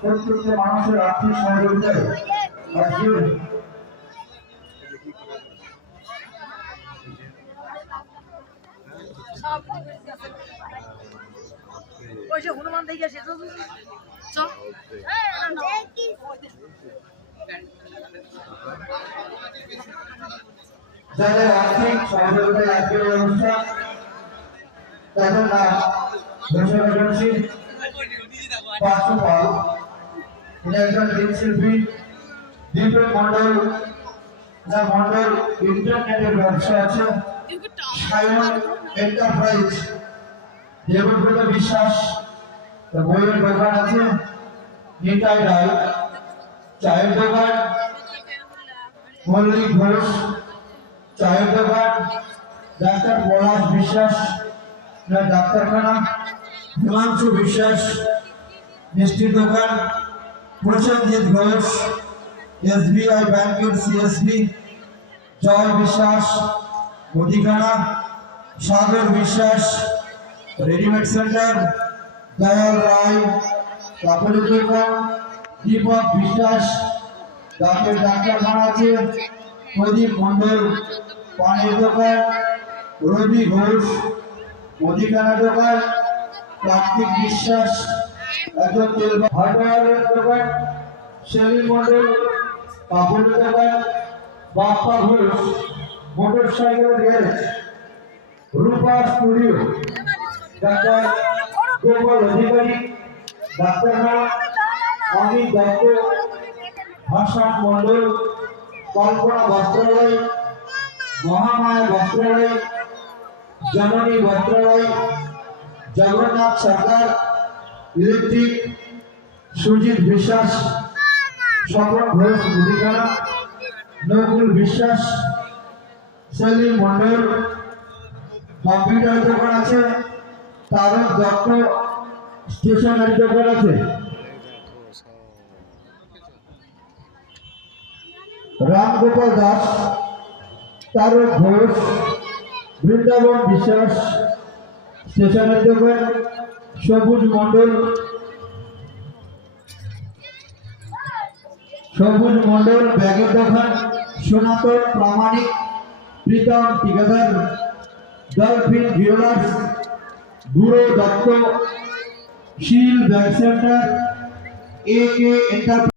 প্রত্যেকটা মানুষের আর্থিক সহযোগিতায় আজকের হনুমান দেখে যাদের আর্থিক সহযোগিতায় আজকের অনুষ্ঠান তাদের নাম ঘোষণা করছি। পাঁচপাল একজন শিল্পী দীপক মন্ডল, যা মন্ডল ইন্টারনেটের ব্যবসা আছে। সায়ন এন্টারপ্রাইজ দেবব্রত বিশ্বাস বইয়ের দোকান আছে। নিতাই রায় চায়ের দোকান। মল্লিক ঘোষ চায়ের দোকান। ডাক্তার পলাশ বিশ্বাস ডাক্তারখানা। হিমাংশু বিশ্বাস মিষ্টির দোকান। প্রসেনজিৎ ঘোষ SBI ব্যাংকের CSB। জয় বিশ্বাস মুদিখানা। সাগর বিশ্বাস রেডিমেড সেন্টার। দয়াল রায় কাপড়ের দোকান। দীপক বিশ্বাস দাঁতের ডাক্তারখানা আছে। প্রদীপ মন্ডল পানের দোকান। রবি ঘোষ মুদিখানা দোকান। কার্তিক বিশ্বাস একজন তেল হার্ডওয়্যারের দোকান। সেলিম মন্ডল কাপড়ের দোকান। বাপ্পা ঘোষ মোটর সাইকেলের গ্যারেজ। রূপা স্টুডিও ডাক্তার গোপাল অধিকারী ডাক্তারখানা। অমিত দত্ত ভাষণ মন্ডল কল্পনা বস্ত্রালয়। মহামায়া বস্ত্রালয়। জননী বস্ত্রালয়। জগন্নাথ সরকার ইলেকট্রিক। সুজিত বিশ্বাস স্বপন ঘোষ মুদিখানা। নকুল বিশ্বাস সেলিম মন্ডল কম্পিউটার দোকান আছে। তারক দত্ত স্টেশনারি দোকান আছে। রামগোপাল দাস তারক ঘোষ বৃন্দাবন বিশ্বাস স্টেশনারি দোকান। সবুজ মন্ডল ব্যাগের দোকান। সনাতন প্রামাণিক প্রীতম ঠিকাদার। Dolphin jewellers. বুড়ো দত্ত শীল ব্যাগ সেন্টার। AK enterprise.